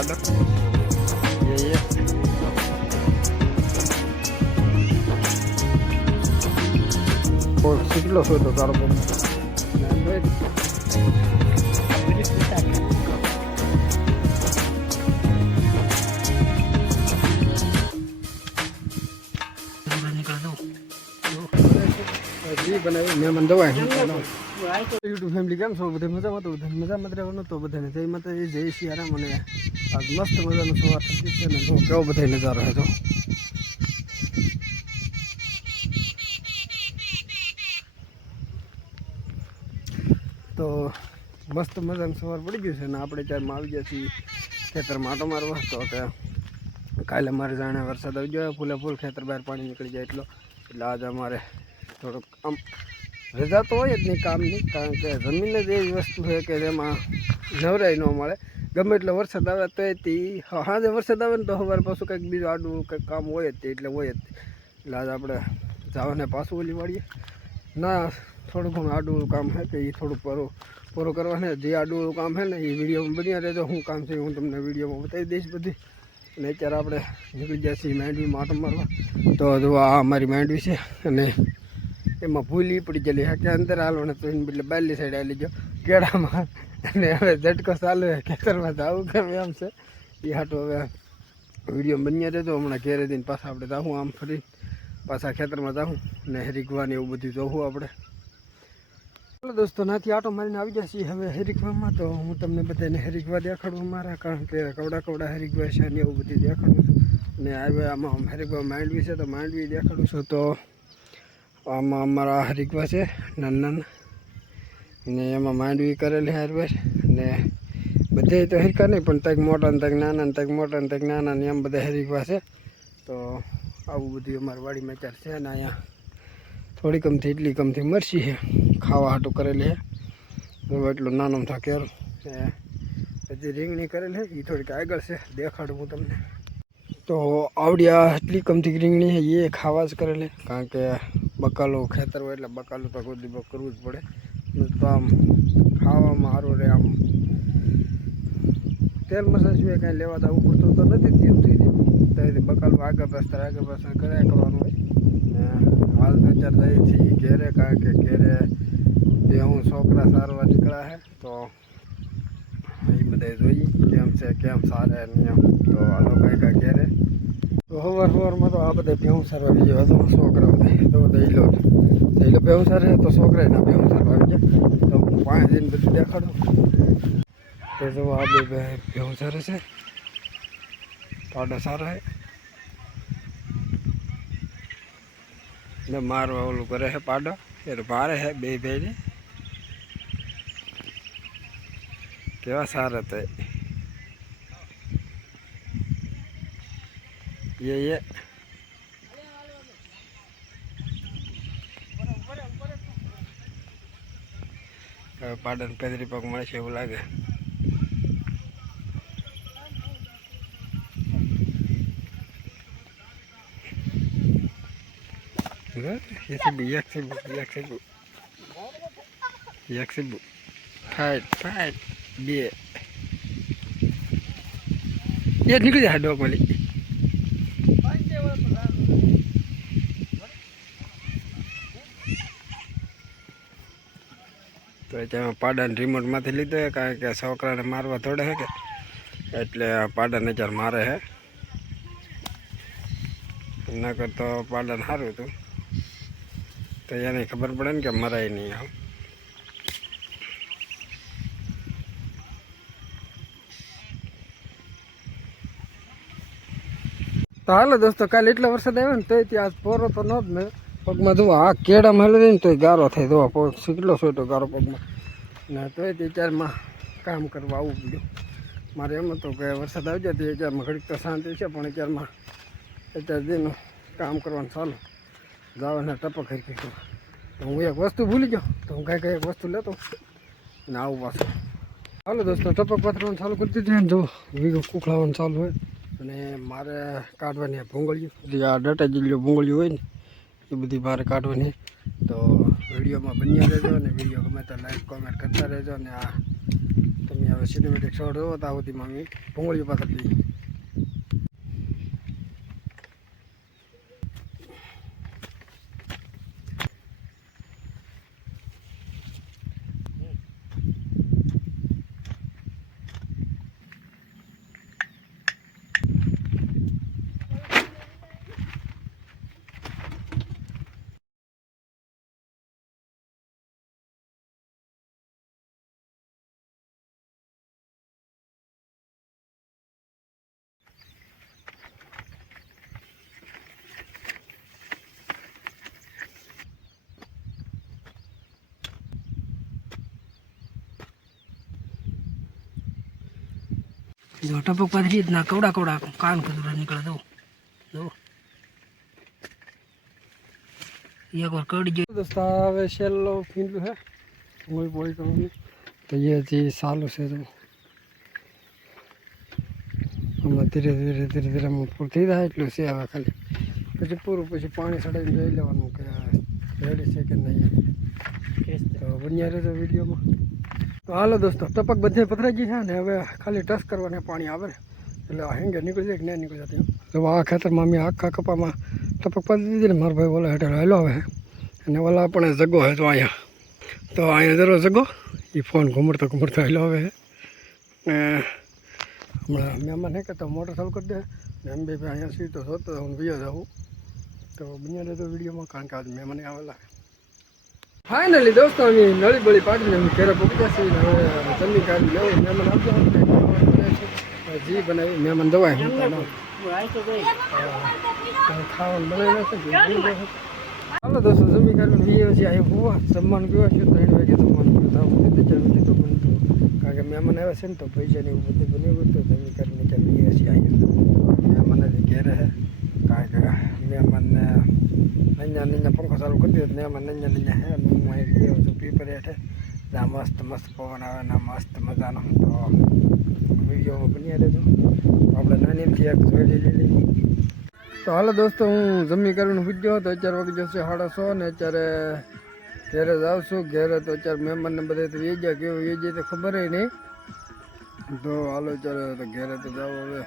पाडो ये और सिकलो सो तो तारो बनावे मेहमान दवा यूट्यूब फैमिली केम छो बधे मजामां तो बधे मजामां રહેવાનું તો બધાને જય માતાજી જય સિયારામ અને આજ મસ્ત મજાનો સવાર થઈ છે ને હું કેવો બધાય નજારો હે તો મસ્ત મજાનો સવાર પડી ગયો છે ને આપણે ચારમાં આવી ગયા છીએ ખેતરમાં આટો મારવા તો કે કાલે મારે જાણે વરસાદ આવી ગયો ફૂલે ફૂલ ખેતર બહાર પાણી નીકળી જાય એટલે આજ અમારે થોડુંક આમ રજા તો હોય જ નહીં કામની કારણ કે જમીન જ એવી વસ્તુ છે કે જેમાં નવરાઈ ન મળે ગમે એટલો વરસાદ આવે તો એ સાંજે વરસાદ આવે ને તો સવારે પાછું કંઈક બીજું આડું કંઈક કામ હોય જ એટલે હોય જ એટલે આજે આપણે જવાને પાછું ઓલી વાળીએ ના થોડું ઘણું આડું કામ છે કે એ થોડુંક પૂરું કરવાને જે આડું કામ છે ને એ વિડીયોમાં બન્યા રહેજો શું કામ છે હું તમને વિડીયોમાં બતાવી દઈશ બધી અને અત્યારે આપણે નીકળી જાય છીએ માંડવીમાં આટો મારવા તો જો આ અમારી માંડવી છે અને એમાં ભૂલી પડી ગયેલી હા કે અંદર હાલવાને તો એને બદલે બાયલી સાઈડ આવી ગયો કેળામાં અને હવે ઝટકો ચાલુ છે ખેતરમાં જવું કેમ એમ છે એ હાટું હવે વિડીયો બન્યા રહેતો હમણાં ઘેરે દઈને પાછા આપણે જાઉં આમ ફરી પાછા ખેતરમાં જાઉં ને હેરીકવાને એવું બધું જોવું આપણે ચાલો દોસ્તો નાથી આટો મારીને આવી જશે હવે હેરીકવામાં તો હું તમને બધાને હેરીકવા દેખાડું મારા કારણ કે કવડા હેરીકવા છે ને એવું બધું દેખાડું છું અને હવે આમાં હેરીકવા માંડવી છે તો માંડવી દેખાડું છું તો આમાં અમારા હરીકવા છે નાના ને એમાં માંડવી કરેલી હારવાર ને બધે તો હરકા નહીં પણ તક મોટા ને તક નાના ને તક મોટા ને તક નાના ને એમ બધા હરીકવા છે તો આવું બધું અમારી વાડીમાં ચાર છે ને અહીંયા થોડી કમથી એટલી કમથી મરસી છે ખાવા હાટું કરેલી છે એટલું નાનું થાકેલ હજી રીંગણી કરેલી છે એ થોડીક આગળ છે દેખાડું હું તમને તો આવડી આ એટલી કમથી રીંગણી છે એ ખાવા જ કરેલી કારણ કે બકાલું ખેતર હોય એટલે બકાલું તો કોઈ દિવસ કરવું જ પડે તો આમ ખાવામાં સારું રહે આમ તેલ મસાલા સિવાય કાંઈ લેવા જવું પડતું તો નથી તેલથી બકાલું આગળ પાછળ કર્યા કરવાનું હોય ને હાલ તો અત્યારે જઈએ છીએ ઘેરે કારણ કે ઘેરે જે હું છોકરા સારવા નીકળ્યા છે તો એ બધા જોઈએ કેમ છે કેમ સારા નિયમ તો આ લોકો કાંઈ ઘેરે તો સવારમાં તો આ બધા ભેહું સારવા આવી ગયો હતો છોકરા બધા તો દહીલો ભેહું સારે તો છોકરા એના ભેહું સારવા આવી જાય તો હું પાંચ દિન બધું દેખાડું તો જો આ બે ભેહું સારે છે પાડો સારો છે ને મારવા ઓલું કરે છે પાડો એ મારે છે બે ભાઈને કેવા સારા હતા ये पाडन पेदरी पग મળે છે એવું લાગે फाइट બે ये निकल जा डॉग वाली તો ત્યાં પાડાને રિમોટમાંથી લીધો છે કારણ કે છોકરાને મારવા થોડે છે કે એટલે પાડાને ચાર મારે છે નકર તો પાડાને સારું હતું તો એને ખબર પડે ને કે મરાય નહીં આમ તો હાલો દોસ્તો કાલે એટલો વરસાદ આવ્યો ને તો ત્યાં પોરો તો ન જ ને પગમાં જુઓ આ કેળા મેળવી ને તો ગારો થાય જોવા પગ કેટલો સોટો ગારો પગમાં ને તો અત્યારમાં કામ કરવા આવવું પડ્યું મારે એમ હતું કે વરસાદ આવી જાય તો અત્યારમાં ઘડીક તો શાંતિ છે પણ અત્યારે જેનું કામ કરવાનું ચાલુ જવાને ટપક હરકી તો હું એક વસ્તુ ભૂલી ગયો તો હું કાંઈ એક વસ્તુ લેતો અને આવું પાછું ચાલો દોસ્તો ટપક પાથરવાનું ચાલુ કરી દીધું ને જો વીગો કુખલાવાનું ચાલુ હોય અને મારે કાઢવાની ભૂંગળીઓ જે આ ડટા જેટલી ભૂંગળીઓ હોય ને એ બધી મારે કાઢવાની તો વિડીયોમાં બન્યા રહેજો અને વિડીયો ગમે તો લાઈક કોમેન્ટ કરતા રહેજો અને આ તમે હવે સિનેમેટિક શોટ જોવો તો આ સુધીમાં અમે ભૂંગળીઓ પાછળ જઈએ. જો ટપક પાછી ના કવડા કવડા કાન કદુરા નીકળે જો જો એક વાર કડી જો દોસ્તો હવે છેલ્લો ફીંડલું છે કોઈ બોય કરવાનું તો એ જે સાલું છે તો આમાં ધીરે ધીરે ધીરે ધીરે પૂરું થઈ જાય એટલું છે હવે ખાલી પછી પૂરું પછી પાણી ચડાવીને જોઈ લેવાનું કે રેડી છે કે નહીં. તો બન્યા રહેજો વિડીયોમાં. તો હાલો દોસ્તો ટપક બધે પથરાઈ ગઈ છે ને હવે ખાલી ટચ કરવાને પાણી આવે ને એટલે હેંગે નીકળી જાય કે નહીં નીકળી જતી. તો આ ખેતરમાં અમે આખા કપામાં ટપક પાડી દીધી ને મારો ભાઈ ઓલા હેઠળ હેલો આવે અને ઓલા પણ જગો હે તો અહીંયા તો અહીંયા જરો જગો એ ફોન ઘૂમડતો ઘૂમડતો હેલો આવે હમણાં મહેમાન હે કે તો મોટર ચાલુ કરી દે ને એમ બે અહીંયા સીધો જોતો હું બીજો જાઉં. તો બન્યા રહેતો વિડીયોમાં કારણ કે આજે મહેમાન આવેલા. ફાઇનલી દોસ્તો અમે નળી બળી પાડીને અમે ઘરે પહોંચ્યા છીએ. હવે જમી કાઢી લેવું મહેમાન આવતો જી બનાવી મહેમાન દવાઈ ખાવાનું બનાવી નાખે. હાલો દોસ્તો જમી કાઢીને જઈએ છીએ અહીં હોવા જમવાનું પીવા છું 3 વાગે જમવાનું પીવું થવું 4 વાગે તો બનતું કારણ કે મહેમાન આવ્યા છે ને તો પૈસાને એવું બધું બન્યું તો જમી કાઢીને ક્યાં જઈએ છીએ અહીંયા મહેમાન હજી ઘેરે છે કારણ કે મહેમાનને નૈયા પંખો ચાલુ કરી દીધો મહેમાન નૈયા હે હું અહીં ગયો છું પીપર હેઠે ત્યાં મસ્ત મસ્ત પવન આવે ને મસ્ત મજાનો. તો વિડીયોમાં બન્યા રહેજો આપણે નાનીથી એક જોઈ લીધી. તો હાલો દોસ્તો હું જમી કરીને પૂછ્યો તો અત્યારે વાગી જશે 6:30 ને અત્યારે ઘેરે જાઉં છું. ઘેરે તો અત્યારે મહેમાનને બધા તો વેજ્યા કેવું વેજ્યા તો ખબર નહીં. તો હાલો અત્યારે તો ઘેરે તો જાવ હવે